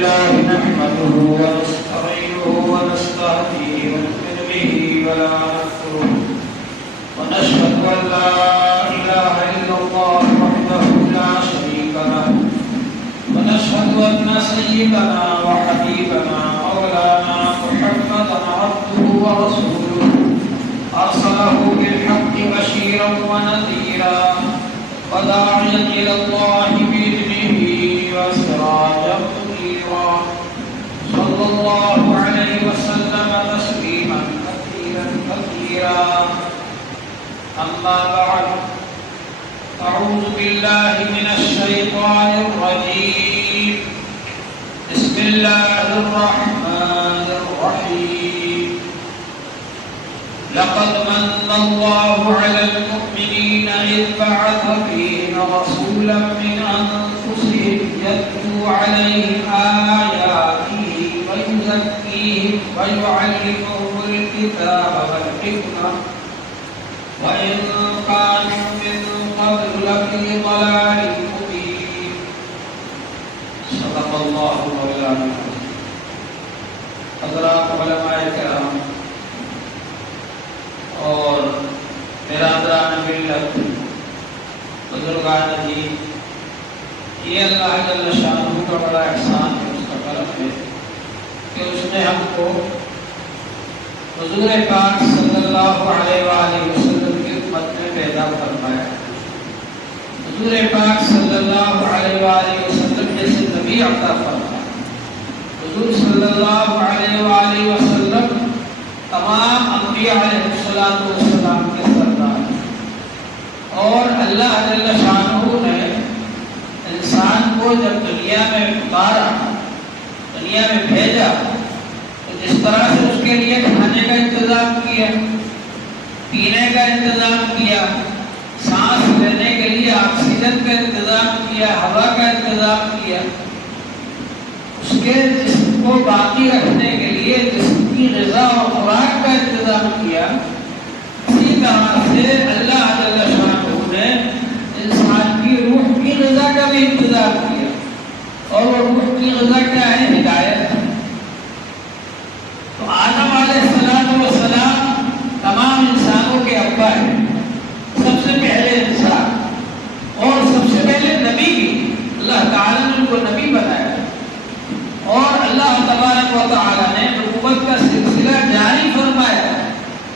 لله نحمده ونستعينه ونستهديه ونؤمن به ولا نكفره ونشهد أن لا إله إلا الله وحده لا شريك له ونشهد أن سيدنا وحبيبنا مولانا محمدا عبده ورسوله أرسله بالحق بشيرا ونذيرا وداعيا إلى الله بإذنه وسراجا منيرا صلى الله عليه وسلم تسليما كثيرا كثيرا أما بعد أعوذ بالله من الشيطان الرجيم بسم الله الرحمن الرحيم لقد من الله على المؤمنين إذ بعث فيهم رسولا من أنفسهم يتلو عليهم آياته ويزكيهم ويعلمهم الكتاب والحكمة وإن كانوا من قبل لفي ضلال مبين صدق الله مولانا العظيم. حضرات علماء کرام اور برادران ملت بزرگان دین، یہ اللہ جل شانہ کا بڑا احسان ہے، اس کا کرم ہے کہ اس نے ہم کو حضور پاک صلی اللہ علیہ وآلہ وسلم کی امت میں پیدا فرمایا. حضور پاک صلی اللہ علیہ وآلہ وسلم جیسے نبی عطا فرمایا. حضور صلی اللہ علیہ وآلہ وسلم تمام انبیاء علیہ السلام کے سردار، اور اللہ جل شانہ نے انسان کو جب دنیا میں اتارا، دنیا میں بھیجا، تو جس طرح سے اس کے لیے کھانے کا انتظام کیا، پینے کا انتظام کیا، سانس لینے کے لیے آکسیجن کا انتظام کیا، ہوا کا انتظام کیا، اس کے جسم کو باقی رکھنے کے لیے جسم کی غذا اور خوراک کا انتظام کیا، اسی طرح سے اللہ جل شانہ نے انسان کی روح کی غذا کا بھی انتظام کیا. اور وہ روح کی غذا کیا ہے؟ ہدایت. تو آدم علیہ السلام تمام انسانوں کے ابا ہیں، سب سے پہلے انسان اور سب سے پہلے نبی بھی. اللہ تعالیٰ نے ان کو نبی بنایا، اور اللہ تبارک و تعالیٰ نے نبوت کا سلسلہ جاری فرمایا،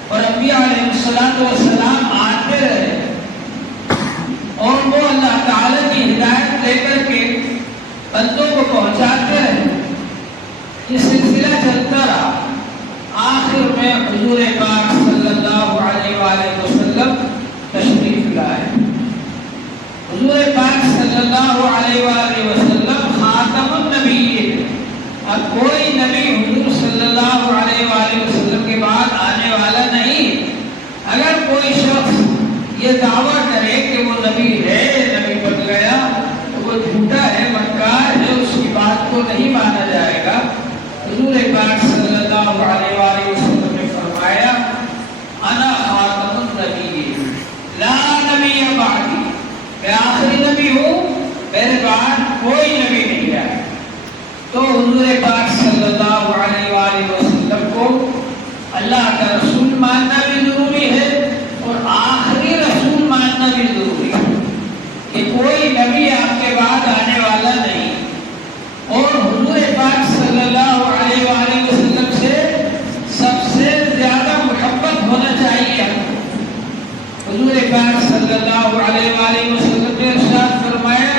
اور انبیاء علیہ السلام آتے رہے، اور وہ اللہ تعالیٰ کی ہدایت لے کر کے بندوں کو پہنچاتے رہے. یہ سلسلہ چلتا رہا. آخر میں حضور پاک صلی اللہ علیہ وآلہ وسلم تشریف لائے. حضور پاک صلی اللہ علیہ وآلہ وسلم خاتم النبیین. اب کوئی نبی حضور صلی اللہ علیہ وآلہ وسلم کے بعد آنے والا نہیں. اگر کوئی شخص یہ دعویٰ کرے کہ وہ نبی ہے، نبی بن گیا، تو وہ جھوٹا ہے، مکار ہے، اس کی بات کو نہیں مانا جائے گا. حضور پاک صلی اللہ علیہ وآلہ وسلم نے فرمایا انا خاتم النبیین لا نبی بعدی، میں آخری نبی ہوں، میرے بعد کوئی نبی نہیں ہے. تو حضور پاک صلی اللہ علیہ وآلہ وسلم کو اللہ کا رسول ماننا بھی ضروری ہے، اور آخری رسول ماننا بھی ضروری ہے کہ کوئی نبی آپ کے بعد آنے والا نہیں. اور حضور پاک صلی اللہ علیہ وآلہ وسلم سے سب سے زیادہ محبت ہونا چاہیے. حضور پاک صلی اللہ علیہ وآلہ وسلم نے ارشاد فرمایا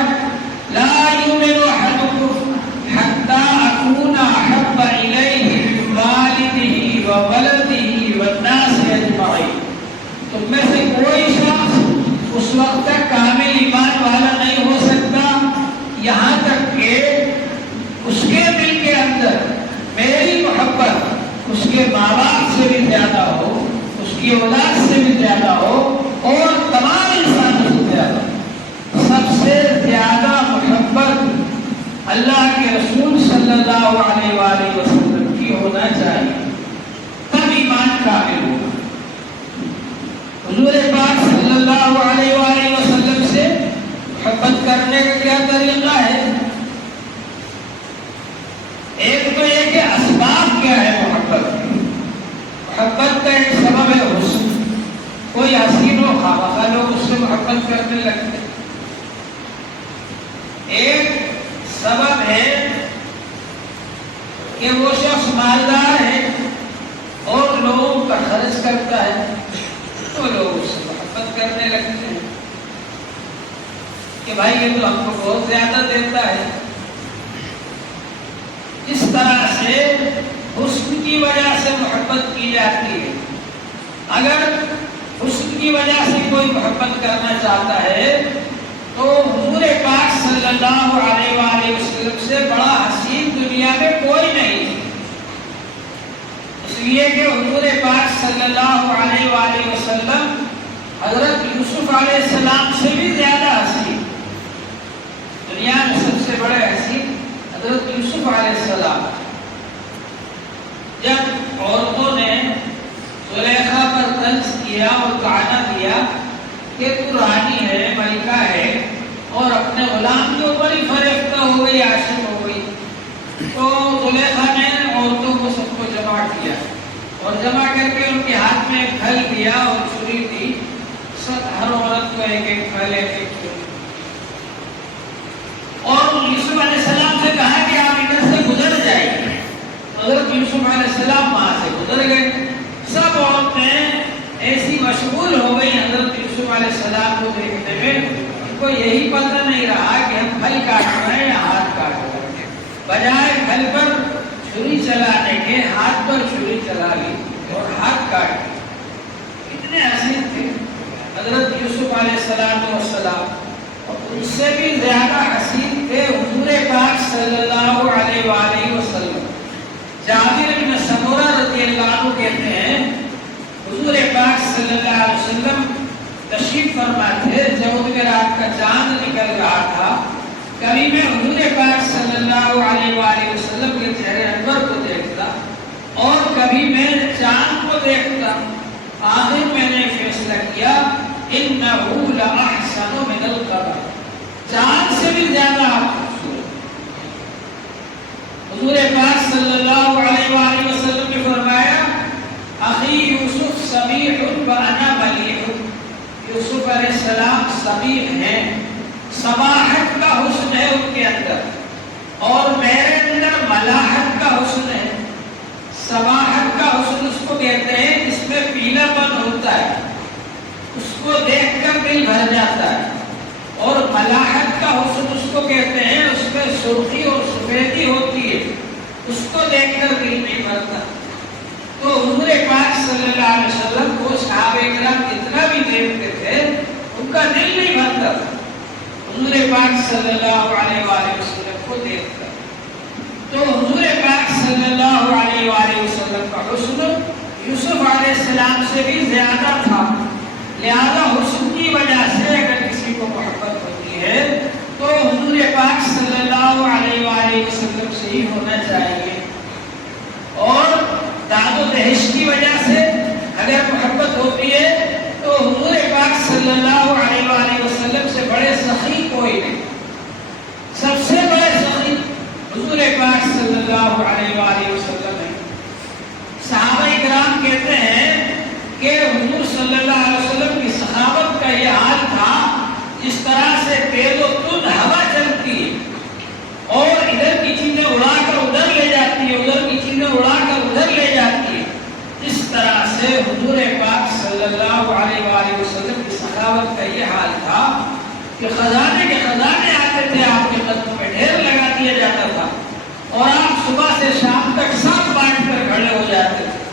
لا یؤمن احدکم حتی اکون احب الیہ من والدہ وولدہ والناس اجمعین. تم میں سے کوئی شخص اس وقت تک کامل ایمان والا نہیں ہو سکتا یہاں تک کہ اس کے دل کے اندر میری محبت اس کے ماں باپ سے بھی زیادہ ہو، اس کی اولاد سے بھی زیادہ ہو، اور تمام انسانوں سے زیادہ. سب سے زیادہ محبت اللہ کے رسول صلی اللہ علیہ وآلہ وسلم کی ہونا چاہیے، تب ایمان کامل ہوگا. حضور پاک صلی اللہ علیہ وآلہ وسلم سے محبت کرنے کا کیا طریقہ ہے؟ کیا ہے محبت؟ محبت کا ایک سبب ہے حسن. کوئی حسین و خواہ لوگ اس سے محبت کرنے لگتے. ایک سبب ہے کہ وہ شخص مالدار ہے اور لوگوں کا خرچ کرتا ہے تو لوگ اس سے محبت کرنے لگتے ہیں کہ بھائی یہ تو ہم کو بہت زیادہ دیتا ہے. اس طرح سے حسن کی وجہ سے محبت کی جاتی ہے. اگر حسن کی وجہ سے کوئی محبت کرنا چاہتا ہے تو حضور پاک صلی اللہ علیہ وآلہ وسلم سے بڑا حسین دنیا میں کوئی نہیں. اس لیے کہ حضور پاک صلی اللہ علیہ وآلہ وسلم حضرت یوسف علیہ السلام سے بھی زیادہ حسین. دنیا میں سب سے بڑے حسین حضرت یوسف علیہ السلام. جب عورتوں نے زلیخا پر طنز کیا اور کہنا دیا کہ تو رانی ہے، ملکہ ہے اور اپنے غلام کے اوپر ہی فریفتہ ہو گئی، عاشق ہو گئی، تو زلیخا نے عورتوں کو سب کو جمع کیا اور جمع کر کے ان کے ہاتھ میں ایک پھل دیا اور چھری دی. ہر عورت کو ایک ایک پھل، ایک ایک چھری، اور یوسف علیہ السلام سے کہا کہ آپ ادھر سے گزر جائیں. حضرت یوسف علیہ السلام وہاں سے گزر گئے. سب عورتیں ایسی مشغول ہو گئی حضرت یوسف علیہ السلام کو دیکھنے میں، ان کو یہی پتہ نہیں رہا کہ ہم پھل کاٹ رہے ہیں یا ہاتھ کاٹ رہے ہیں. بجائے پھل پر چھری چلانے کے ہاتھ پر چھری چلا لی اور ہاتھ کاٹ لی. اتنے حسین تھے حضرت یوسف علیہ السلام. اور اس سے بھی زیادہ حسین تھے حضور پاک صلی اللہ علیہ وآلہ وسلم. جابر بن سمورہ رضی اللہ عنہ کہتے ہیں حضور پاک صلی اللہ علیہ وسلم تشریف فرما تھے. جب میں رات کا چاند نکل رہا تھا، کبھی میں حضور پاک صلی اللہ علیہ وآلہ وسلم کے چہرے انور کو دیکھتا اور کبھی میں چاند کو دیکھتا. آخر میں نے فیصلہ کیا انہو لأحسن من القمر، چاند سے بھی زیادہ آپ خوبصورت. حضور پاک صلی اللہ علیہ وآلہ وسلم نے فرمایا اخی یوسف صبیح وانا ملیح. یوسف علیہ السلام صبیح ہیں، صباحت کا حسن ہے ان کے اندر، اور میرے اندر ملاحت کا حسن ہے. صباحت کا حسن اس کو کہتے ہیں جس میں پیلا پن ہوتا ہے، اس کو دیکھ کر دل بھر جاتا ہے. اور ملاحت کا حسن اس کو کہتے ہیں اس میں سرخی اور سفیدی ہوتی ہے، اس کو دیکھ کر دل نہیں بھرتا. تو حضور پاک صلی اللہ علیہ وسلم کو صحابہ کرام جتنا بھی دیکھتے تھے ان کا دل نہیں بھرتا. حضور پاک صلی اللہ علیہ وآلہ وسلم کو دیکھتا. تو حضور پاک صلی اللہ علیہ وآلہ وسلم کا حسن یوسف علیہ السلام سے بھی زیادہ تھا. لہذا حسن کی وجہ سے اگر کسی کو محبت ہوتی ہے تو حضور پاک صلی اللہ علیہ وآلہ وسلم سے ہی ہونا چاہیے. اور داد و دہش کی وجہ سے اگر محبت ہوتی ہے تو حضور پاک صلی اللہ علیہ وآلہ وسلم سے بڑے سخی کوئی نہیں. سب سے بڑے سخی حضور پاک صلی اللہ علیہ وآلہ وسلم ہے. صحابہ کرام کہتے ہیں کہ حضور صلی اللہ علیہ وسلم کی سخاوت کا یہ حال تھا جس طرح سے تیز و تند ہوا چلتی ہے اور ادھر کی چیزیں اڑا کر ادھر لے جاتی ہے، ادھر کی چیزیں اڑا کر ادھر لے جاتی ہے، اس طرح سے حضور پاک صلی اللہ علیہ وآلہ وسلم کی سخاوت کا یہ حال تھا کہ خزانے کے خزانے آتے تھے آپ کے قدموں میں، ڈھیر لگا دیا جاتا تھا اور آپ صبح سے شام تک سب بانٹ کر کھڑے ہو جاتے تھے،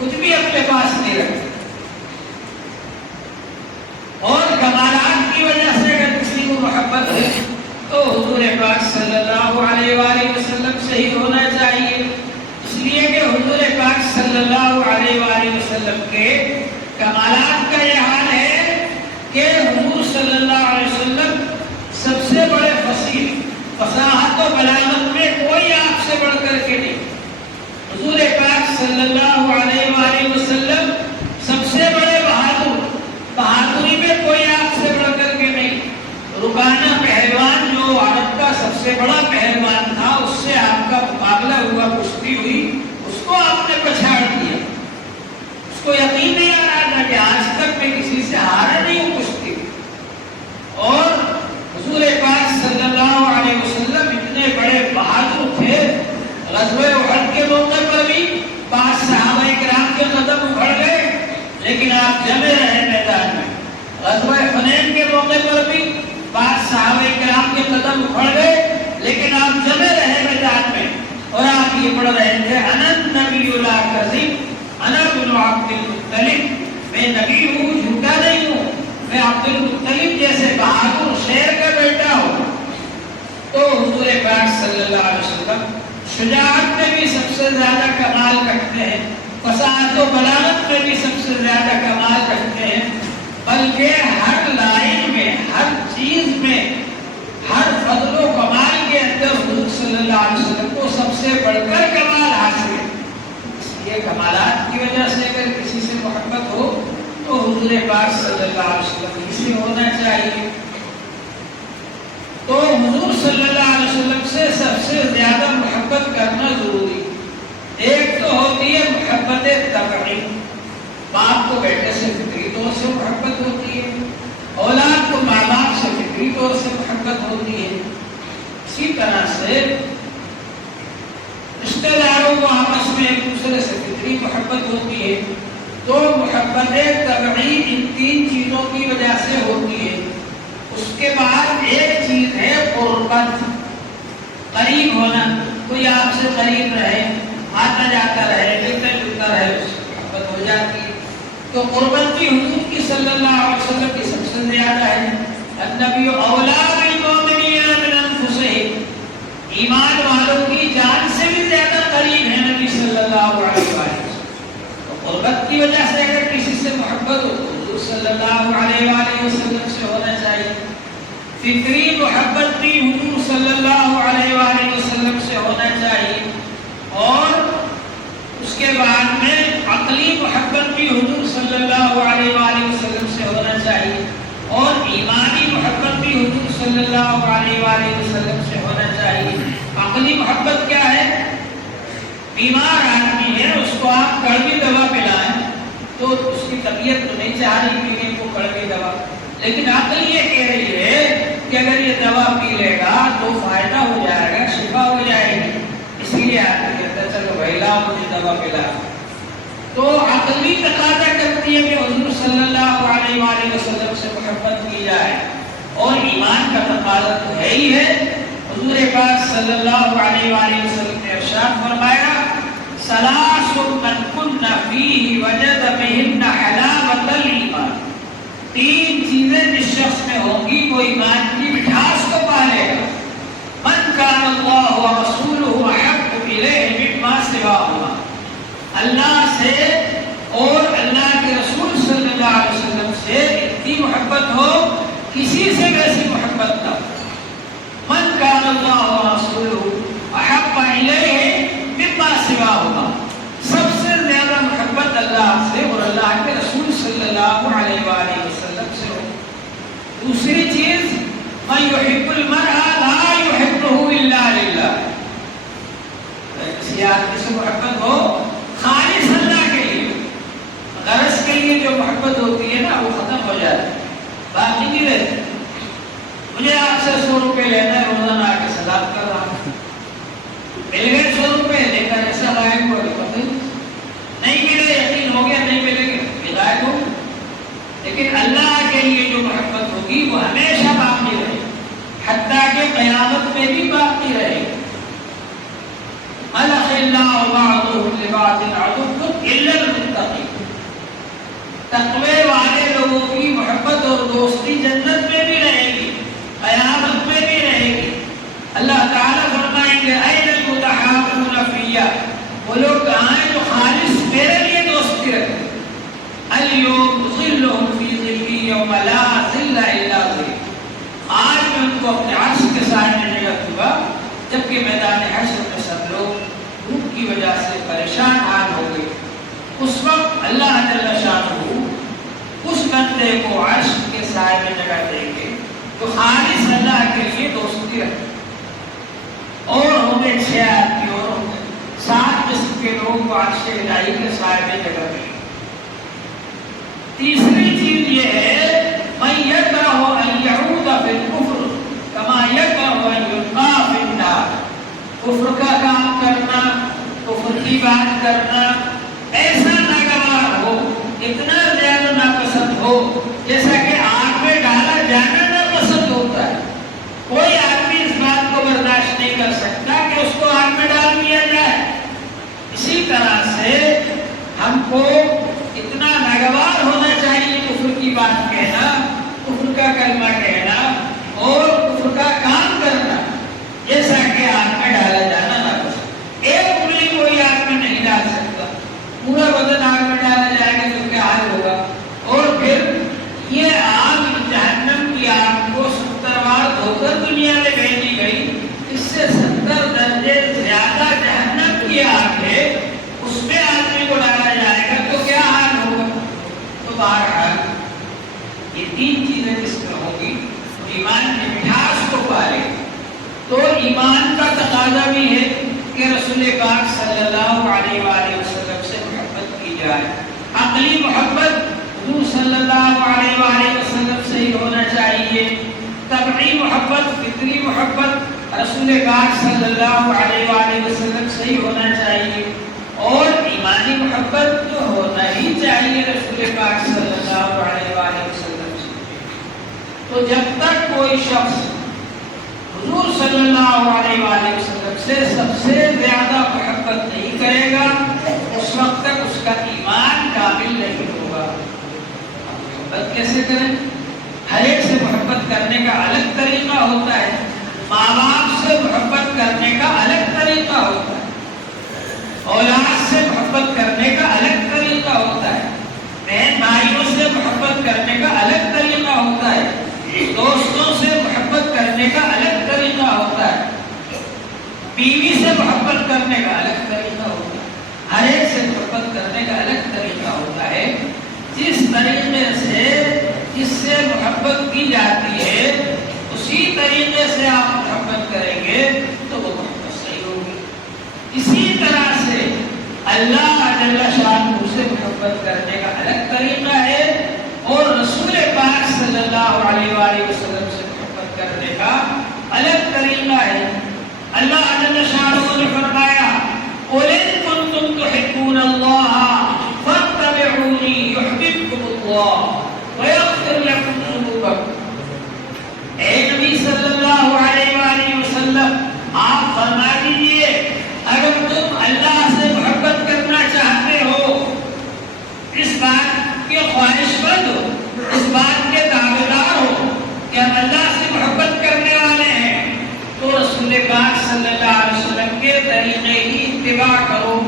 کچھ بھی اپنے پاس نہیں رکھتے. اور کمالات کی وجہ سے اگر کسی کو محبت ہے تو حضور پاک صلی اللہ علیہ وآلہ وسلم سے ہی ہونا چاہیے. اس لیے کہ حضور پاک صلی اللہ علیہ وآلہ وسلم کے کمالات کا یہ حال ہے کہ حضور صلی اللہ علیہ وسلم سب سے بڑے فصیح، فصاحت و بلاغت میں کوئی آپ سے بڑھ کر کے نہیں. حضور پاک صلی اللہ علیہ وآلہ وسلم سب سے بڑے بہادر، بہادری میں کوئی آپ سے بڑھ کر کے نہیں. رکانہ پہلوان جو عرب کا سب سے بڑا پہلوان تھا، اس سے آپ کا مقابلہ ہوا، کشتی ہوئی، اس کو آپ نے پچھاڑ دیا، اس کو یقین نہیں آ رہا تھا کہ آج تک میں کسی سے ہارا نہیں ہوں کشتی۔ اور حضور پاک صلی اللہ علیہ وسلم اتنے بڑے بہادر تھے، غزوہ احد کے موقع پر بھی بعض صحابہ کرام کے قدم اکھڑ گئے لیکن آپ جمے رہے میدان میں۔ غزوہ حنین کے موقع پر بھی بعض صحابہ کرام کے قدم اکھڑ گئے لیکن آپ جمے رہے میدان میں، اور آپ یہ پڑھ رہے تھے انا النبی لا کذب انا ابن عبد المطلب، میں نبی ہوں، جھوٹا نہیں ہوں، میں عبد المطلب جیسے بہادر شیر کا بیٹا ہوں۔ تو حضور پاک صلی اللہ علیہ وسلم شجاعت میں بھی سب سے زیادہ کمال رکھتے ہیں، فصاحت و بلاغت میں بھی سب سے زیادہ کمال رکھتے ہیں، بلکہ ہر لائن میں، ہر چیز میں، ہر فضل و کمال کے اندر حضور صلی اللہ علیہ وسلم کو سب سے بڑھ کر کمال حاصل ہے۔ اس لیے کمالات کی وجہ سے اگر کسی سے محبت ہو تو حضور پاک صلی اللہ علیہ وسلم ہی سے ہونا چاہیے۔ تو حضور صلی اللہ علیہ وسلم سے سب سے زیادہ محبت کرنا ضروری۔ ایک تو ہوتی ہے محبت طبعی، باپ کو بیٹے سے فطری طور سے محبت ہوتی ہے، اولاد کو ماں باپ سے فطری طور سے محبت ہوتی ہے۔ اسی طرح سے رشتہ داروں کو آپس میں ایک دوسرے سے فطری محبت ہوتی ہے۔ تو محبت طبعی ان تین چیزوں کی وجہ سے ہوتی ہے۔ اس کے بعد ایک چیز ہے قربت، قریب ہونا، کوئی آپ سے قریب رہے، آتا جاتا رہے، ملتا جلتا رہے، اس سے محبت ہو جاتی ہے۔ تو قربت بھی حضور کی صلی اللہ علیہ وسلم کی سب سے زیادہ ہے۔ النبی اولیٰ بالمؤمنین من انفسہم، ایمان والوں کی جان سے بھی زیادہ قریب ہے نبی صلی اللہ علیہ وسلم۔ تو قربت کی وجہ سے اگر کسی سے محبت ہو تو حضور صلی اللہ علیہ وآلہ وسلم سے ہونا چاہیے۔ فطری محبت بھی حضور صلی اللہ علیہ وآلہ وسلم سے ہونا چاہیے، اور اس کے بعد میں عقلی محبت بھی حضور صلی اللہ علیہ وآلہ وسلم سے ہونا چاہیے، اور ایمانی محبت بھی حضور صلی اللہ علیہ وآلہ وسلم سے ہونا چاہیے۔ عقلی محبت کیا ہے؟ بیمار آدمی ہے، اس کو آپ کڑوی دوا پلائیں تو اس کی طبیعت تو نہیں چاہ رہی پینے کو کڑوی دوا، لیکن عقل یہ کہہ رہی ہے کہ اگر یہ دوا پی لے گا تو فائدہ ہو جائے گا، شفا ہو جائے گی، اس لیے آدمی کہتا ہے چلو بھائی لاؤ مجھے دوا پلا۔ تو عقلی تقاضا کرتی ہے کہ حضور صلی اللہ علیہ وآلہ وسلم سے محبت کی جائے، اور ایمان کا تقاضا تو ہے ہی ہے۔ حضور پاک صلی اللہ علیہ وآلہ وسلم نے ارشاد فرمایا ثلاث من کن فیہ وجد بہن حلاوۃ الایمان، تین چیزیں جس شخص میں ہوں گی وہ ایمان کی مٹھاس کو پالے گا۔ من کان اللہ ورسولہ احب الیہ مما سواہما، اللہ سے اور اللہ کے رسول صلی اللہ علیہ وسلم سے اتنی محبت ہو، کسی سے ویسی محبت نہ ہو۔ من کان اللہ ورسولہ احب الیہ مما سواہما، سب سے زیادہ محبت اللہ سے اور اللہ کے رسول صلی اللہ علیہ وآلہ وسلم سے ہو۔ دوسری چیز من یحب المرء لا یحبہ الا للہ، کسی آدمی سے محبت ہو خالص اللہ کے لیے، غرض کے لیے جو محبت ہوتی ہے نا وہ ختم ہو جاتی ہے، باقی نہیں رہتی۔ مجھے آپ سے 100 روپے لینا ہے، روزانہ آ کے سلام کر رہا ہوں، مل گئے 100 روپے لیکن ایسا غائب ہوا نہیں ملے، یقین ہو گیا نہیں ملے گے، غائب ہو۔ لیکن اللہ کے لیے جو محبت ہوگی وہ ہمیشہ باقی رہے، حتیٰ کہ قیامت میں بھی باقی رہے۔ الأخلاء بعضهم لبعض عدو إلا المتقين، تقوی والے لوگوں کی محبت اور دوستی جنت میں بھی رہے گی، قیامت میں بھی رہے گی۔ اللہ تعالیٰ فرمائیں گے أين المتحابون فيا، وہ لوگ کہاں ہیں جو خالص میرے لیے دوستی رکھتے ہیں۔ اليوم ظلهم في ظلي يوم لا ظل إلا ظلي، آج میں ان کو اپنے عرش کے سائے میں جگہ دوں گا، جبکہ میدان حشر میں سب لوگ دھوپ کی وجہ سے پریشان حال ہو گئے۔ اس وقت اللہ جل شانہ اس بندے کو عرش کے سائے میں جگہ دیں گے تو خالص اللہ کے لیے دوستی رکھے، اور ہوں گے 6 آدمی اور ہوں گے 7 کے لوگوں کو عرش الہی کے سائے میں جگہ ملے. تیسری چیز یہ ہے من یکرہ ان یعود فی الکفر کما یکرہ ان یلقا فی النار. کفر کا کام کرنا، کفر کی بات کرنا ایسا ناگوار ہو، اتنا زیادہ ناپسند ہو جیسا کہ آگ میں ڈالا جانا ناپسند ہوتا ہے. کوئی آدمی اس بات کو برداشت نہیں کر سکتا کہ اس کو آگ میں ڈال دیا جائے. اسی طرح سے ہم کو اتنا ناگوار ہونا چاہیے کفر کی بات کہنا، کفر کا کلمہ کہنا اور کفر کا کام کرنا جیسا کہ آگ میں ڈالا جانا ناپسند. ایک انگلی کوئی آگ میں نہیں ڈال سکتا، پورا بدن آگ میں ڈالا جائے گا تو کیا حال ہوگا. اور پھر یہ آگ جہنم کی آگ کو 70 بار دھو کر دنیا میں بھیجی گئی، اس سے 70 درجے زیادہ جہنم کی آگ ہے، اس میں آدمی کو ڈالا جائے گا تو کیا حال ہوگا. تو بہرحال یہ تین چیزیں جس میں ہوگی ایمان کی مٹھاس کو پالے. تو ایمان کا تقاضا بھی ہے کہ رسول پاک صلی اللہ علیہ وآلہ وسلم سے محبت کی جائے. عقلی محبت حضور صلی اللہ علیہ وآلہ وسلم سے ہی ہونا چاہیے. طبعی محبت، فطری محبت رسول پاک صلی اللہ علیہ وآلہ وسلم سے ہی ہونا چاہیے. اور ایمانی محبت تو ہونا ہی چاہیے رسول پاک صلی اللہ علیہ وآلہ وسلم سے. تو جب تک کوئی شخص حضور صلی اللہ علیہ وآلہ وسلم سے سب سے زیادہ محبت نہیں کرے گا اس وقت تک اس کا ایمان کامل نہیں ہوگا. محبت کیسے کریں؟ ہر ایک سے محبت کرنے کا الگ طریقہ ہوتا ہے. ماں باپ سے محبت کرنے کا الگ طریقہ ہوتا ہے، اولاد سے محبت کرنے کا الگ طریقہ ہوتا ہے، بہن بھائیوں سے محبت کرنے کا الگ طریقہ ہوتا ہے، دوستوں سے محبت کرنے کا الگ طریقہ ہوتا ہے، بیوی سے محبت کرنے کا الگ طریقہ ہوتا ہے. ہر ایک سے محبت کرنے کا الگ طریقہ ہوتا ہے. جس طریقے سے جس سے محبت کی جاتی ہے اسی طریقے سے آپ محبت کریں گے تو وہ محبت صحیح ہوگی. اسی طرح سے اللہ جل شانہ سے محبت کرنے کا الگ طریقہ ہے اور رسول پاک صلی اللہ علیہ وآلہ وسلم سے محبت کرنے کا الگ طریقہ ہے. اللہ جل شانہ نے فرمایا قُلْ إِن كُنتُمْ تُحِبُّونَ اللَّهَ فَاتَّبِعُونِي يُحْبِبْكُمُ اللَّهُ وَيَغْفِرْ لَكُمْ ذُنُوبَكُمْ. اے نبی صلی اللہ علیہ وآلہ وسلم آپ فرما دیجئے اگر تم اللہ سے محبت کرنا چاہتے ہو، اس بات کے خواہش مند ہو، اس بات کے دعویدار ہو کہ ہم اللہ سے محبت کرنے والے ہیں، تو رسول پاک صلی اللہ علیہ وسلم کے طریقے کی اتباع کرو.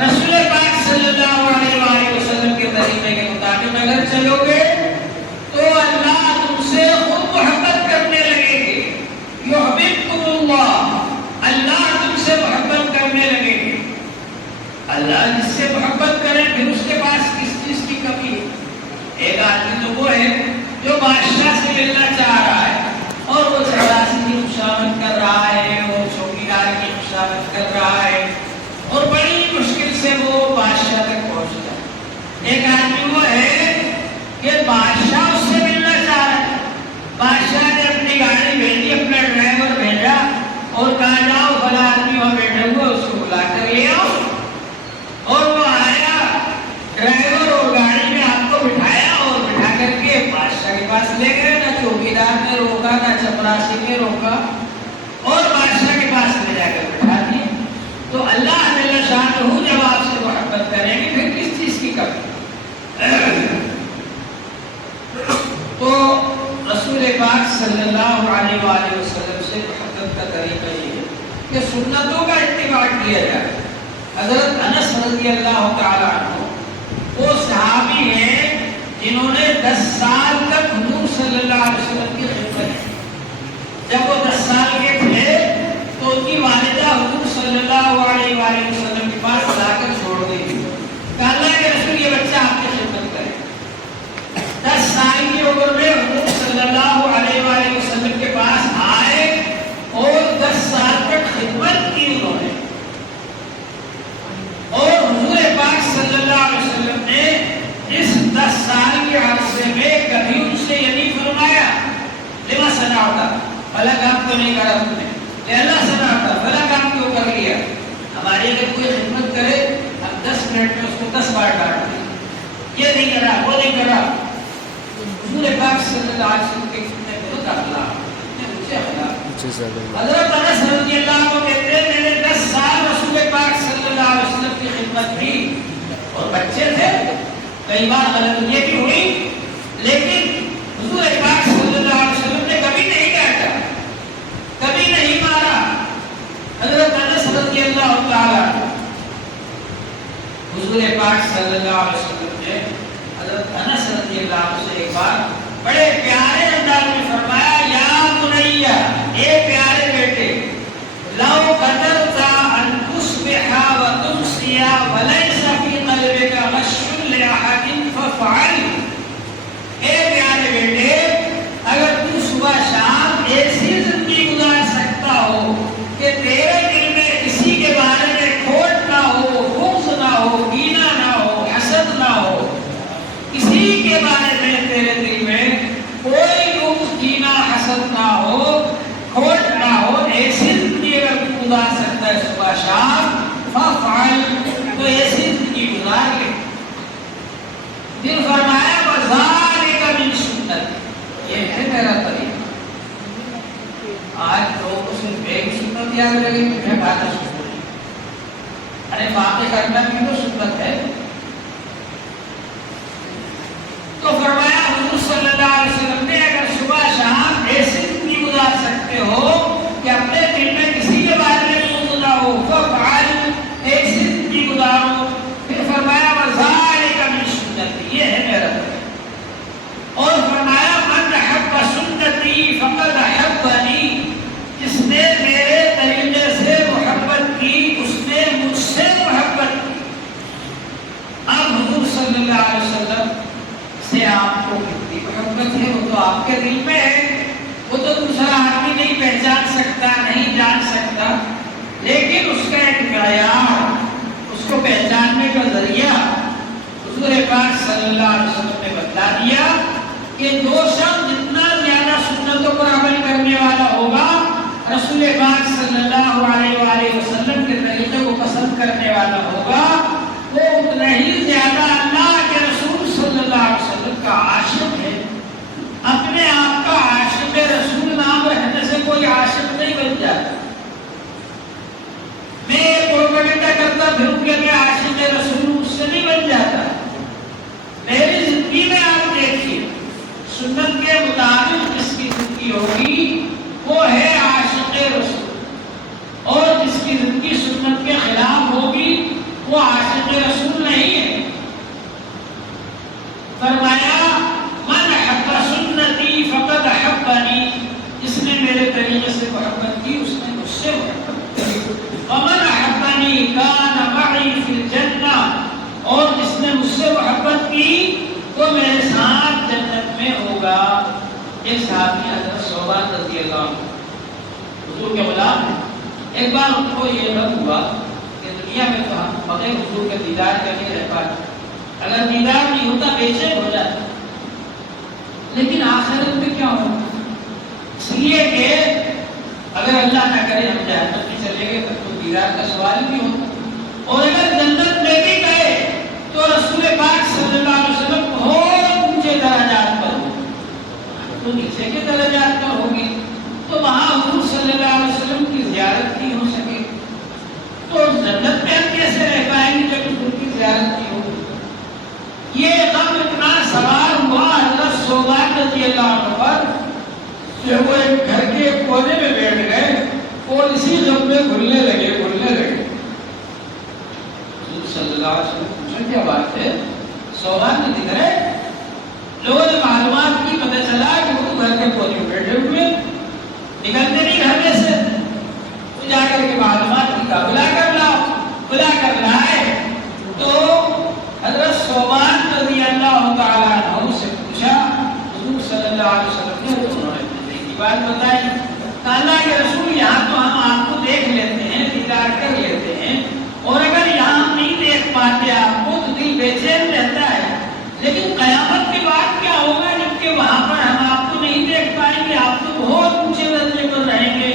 رسول پاک صلی اللہ علیہ وآلہ وسلم کے طریقے کے مطابق اگر چلو گے تو اللہ تم سے خود محبت کرنے لگے گے. یحببکم اللہ، اللہ تم سے محبت کرنے لگے گے. اللہ جس سے محبت کرے پھر اس کے پاس کس چیز کی کمی ہے؟ ایک آدمی تو وہ ہے جو بادشاہ سے ملنا چاہ رہا ہے اور وہ چپراسی کی خوشامد کر رہا ہے، وہ چوکیدار کی خوشامد کر رہا ہے اور بڑی مشکل سے وہ بادشاہ تک پہنچتا ہے. ایک آدمی وہ ہے کہ بادشاہ اس سے ملنا چاہ رہا ہے. بادشاہ نے اپنی گاڑی بھیجی، اپنا ڈرائیور بھیجا اور کہا جاؤ بڑا آدمی وہاں بیٹھا ہوا اس کو بلا کر لے آؤ. اور وہ آیا، ڈرائیور اور گاڑی میں آپ کو بٹھایا اور بٹھا کر کے بادشاہ کے پاس لے گئے. نہ چوکیدار نے روکا نہ چپراسی نے روکا اور بادشاہ کے پاس لے جا کر بٹھا دیے. تو اللہ جل شانہ جب آپ سے محبت کریں گے پھر کس چیز کی کمی؟ تو رسول پاک صلی اللہ علیہ وآلہ وسلم سے محبت کا طریقہ یہ ہے کہ سنتوں کا اتباع کیا جائے. حضرت انس رضی اللہ تعالیٰ عنہ وہ صحابی ہیں جنہوں نے 10 سال تک حضور صلی اللہ علیہ وسلم کی خدمت کی. جب وہ 10 سال کے تھے تو ان کی والدہ حضور صلی اللہ علیہ وآلہ وسلم کے پاس لا کر چھوڑ گئی. کہا اللہ کے رسول یہ بچہ آپ کی خدمت کرے. 10 سال کی عمر میں حضور صلی اللہ علیہ وآلہ وسلم کے پاس آئے اور 10 سال تک خدمت کی انہوں نے. کیا تم نے؟ اللہ سنا تھا بھلا کام کیوں کر لیا؟ ہماری اگر کوئی خدمت کرے ہم 10 منٹ میں اس کو 10 بار ڈانٹ دیں، یہ نہیں کرا وہ نہیں کرا۔ حضور پاک صلی اللہ علیہ وسلم کے کتنے بہت اخلاق، کتنے اونچے اخلاق۔ حضرت انس رضی اللہ عنہ کہتے ہیں میں نے 10 سال رسول پاک صلی اللہ علیہ وسلم کی خدمت کی اور بچے تھے، کئی بار غلطیاں بھی ہوئی، لیکن حضور پاک صلی اللہ علیہ وسلم نے کبھی نہیں ڈانٹا، کبھی نہیں مارا۔ حضرت انس رضی اللہ تعالیٰ حضور پاک صلی اللہ علیہ وسلم نے حضرت انس رضی اللہ عنہ سے ایک بار بڑے پیارے انداز میں فرمایا، یا بنیا، اے پیارے بیٹے، لو قدرت ان تصبح وتمسي وليس في قلبك غش لاحد فافعل۔ اے پیارے بیٹے، اگر تو صبح شام ایسی زندگی گزار سکتا ہو کہ تیرے دل میں کسی کے بارے میں کھوٹ نہ ہو، بغض نہ ہو، کینہ نہ ہو، حسد نہ ہو، کسی کے بارے میں تیرے دل میں کوئی بغض، کینہ، حسد نہ ہو، کھوٹ نہ ہو، ایسی زندگی اگر تو گزار سکتا ہے صبح شام فافعل، تو ایسی زندگی گزار لے۔ پھر فرمایا وذالک من سنت، یہ ہے میرا طریقہ۔ آج لوگوں کو صرف ایک سنت یاد لگے مجھے کھانا سنت ہے، ارے باقی کرنا بھی تو سنت ہے۔ تو فرمایا حضور صلی اللہ علیہ وسلم نے اگر صبح شام ایسی زندگی گزار سکتے ہو کہ اپنے دل میں کسی کے بارے میں بغض نہ ہو، فافعل، ایسی زندگی گزارو۔ پھر فرمایا وذالک من سنتی، یہ ہے میرا طریقہ۔ اور فرمایا من احب سنتی فقد احبنی، جس نے میرے طریقے سے محبت کی اس نے مجھ سے محبت کی۔ اب حضور صلی اللہ علیہ وسلم سے آپ کو کتنی محبت ہے وہ تو آپ کے دل میں ہے، وہ تو دوسرا آدمی نہیں پہچان سکتا، نہیں جان سکتا، لیکن اس کا ایک معیار، اس کو پہچاننے کا ذریعہ حضور پاک صلی اللہ علیہ وسلم نے بتا دیا کہ جو شخص جتنا زیادہ سنتوں پر عمل کرنے والا ہوگا، رسول پاک صلی اللہ علیہ وآلہ وسلم کے طریقے کو پسند کرنے والا ہوگا، وہ اتنا ہی زیادہ اللہ کے رسول صلی اللہ علیہ وسلم کا عاشق ہے۔ اپنے آپ کا عاشق رسول نام رہنے سے کوئی عاشق نہیں بن جاتا۔ میں پروپیگنڈا کرتا پھروں کہ میں عاشق رسول، اس سے نہیں بن جاتا۔ میری زندگی میں آپ دیکھیے سنت کے مطابق جس کی زندگی ہوگی وہ ہے عاشق رسول، اور جس کی زندگی سنت کے خلاف ہوگی وہ عاشق رسول نہیں ہے۔ فرمایا من احب سنتی فقد احبنی، جس نے میرے طریقے سے محبت کی اس نے مجھ سے محبت کی۔ ومن احبنی کان معی فی الجنہ، اور جس نے مجھ سے محبت کی وہ میرے ساتھ جنت میں ہوگا۔ ایک صحابی حضرت ثوبان رضی اللہ عنہ حضور کے غلام ہیں، ایک بار ان کو یہ رد ہوا کہ دنیا میں تو ہم بغیر حضور کے دیدار کے نہیں رہ پاتے، اگر دیدار نہیں ہوتا بے چین ہو جاتا، لیکن آخرت میں کیا ہوگا؟ اس لیے کہ اگر اللہ نہ کرے ہم جہنم میں چلے گئے تب تو دیدار کا سوال بھی ہوتا، اور اگر جنت میں بھی گئے تو رسول پاک صلی اللہ علیہ وسلم بہت اونچے درجات پر ہو، تو نیچے کے درجات پر ہوگی، تو وہاں حضور صلی اللہ علیہ وسلم کی زیارت نہیں ہو سکے، تو جنت میں ہم کیسے رہ پائیں گے جب حضور کی زیارت نہیں ہوگی؟ یہ غم اتنا سوار ہوا حضرت ثوبان رضی اللہ عنہ پر کہ وہ ایک گھر کے کونے میں بیٹھ گئے اور اسی غم میں گھلنے لگے۔ صلی اللہ علیہ وسلم پوچھا کیا بات ہے؟ ثوبان نے دکھ رہے، لوگوں نے معلومات کی، پتہ چلا کہ وہ گھر کے کونے میں بیٹھے ہوئے، نکلتے نہیں گھر میں سے، تو جا کر کے معلومات کی کہا بلا کر لاؤ، بلا کر لائے تو حضرت ثوبان رضی اللہ تعالیٰ عنہ سے پوچھا حضور صلی اللہ علیہ وسلم نے، انہوں نے کی بات بتائی، کہا اللہ کے رسول یہاں تو ہم آپ کو دیکھ لیتے ہیں، دیدار کر لیتے ہیں، اور اگر یہاں ہم نہیں دیکھ پاتے آپ کو تو دل بے چین رہتا ہے، لیکن قیامت کے بعد کیا ہوگا جبکہ وہاں پر ہم آپ کو نہیں دیکھ پائیں گے، آپ تو بہت اونچے درجے پر رہیں گے،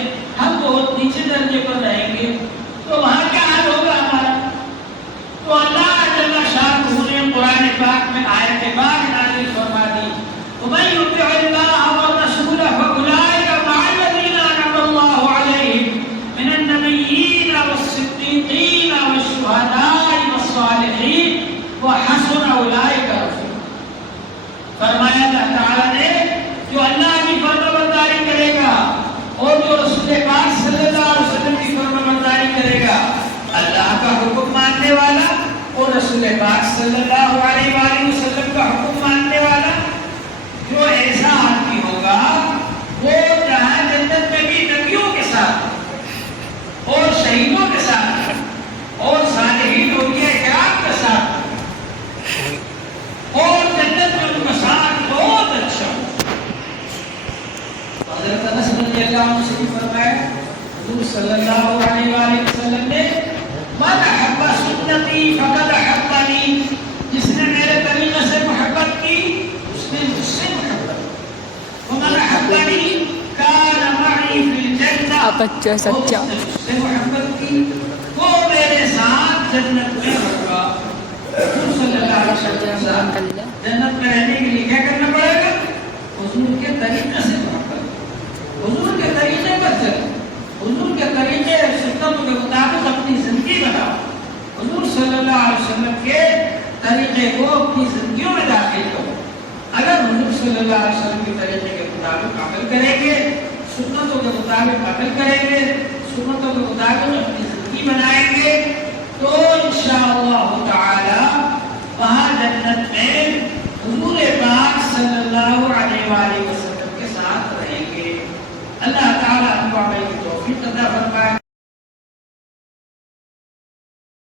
صلی اللہ علیہ وآلہ وسلم نے من احب سنتی فقد احبنی، جس نے میرے طریقے سے محبت کی اس نے مجھ سے محبت کی، ومن احبنی کان معی فی الجنہ، اچھا سچا اور اس نے مجھ سے محبت کی وہ میرے ساتھ جنت میں ہوگا۔ حضور صلی اللہ علیہ وسلم جنت میں رہنے کے لیے کیا کرنا پڑے گا؟ حضور کے طریقے سے محبت، حضور کے طریقے پر چلو، حضور کے طریقے سنتوں کے مطابق اپنی زندگی بناؤ، حضور صلی اللہ علیہ وسلم کے طریقے کو اپنی زندگیوں میں داخل کرو۔ اگر حضور صلی اللہ علیہ وسلم کے طریقے کے مطابق عمل کریں گے، سنتوں کے مطابق عمل کریں گے، سنتوں کے مطابق اپنی زندگی بنائیں گے، تو انشاءاللہ تعالی وہاں جنت میں حضور پاک صلی اللہ علیہ وآلہ وسلم کے ساتھ رہیں گے۔ اللہ تعالی ہم کو عمل کی توفیق عطا فرمائے۔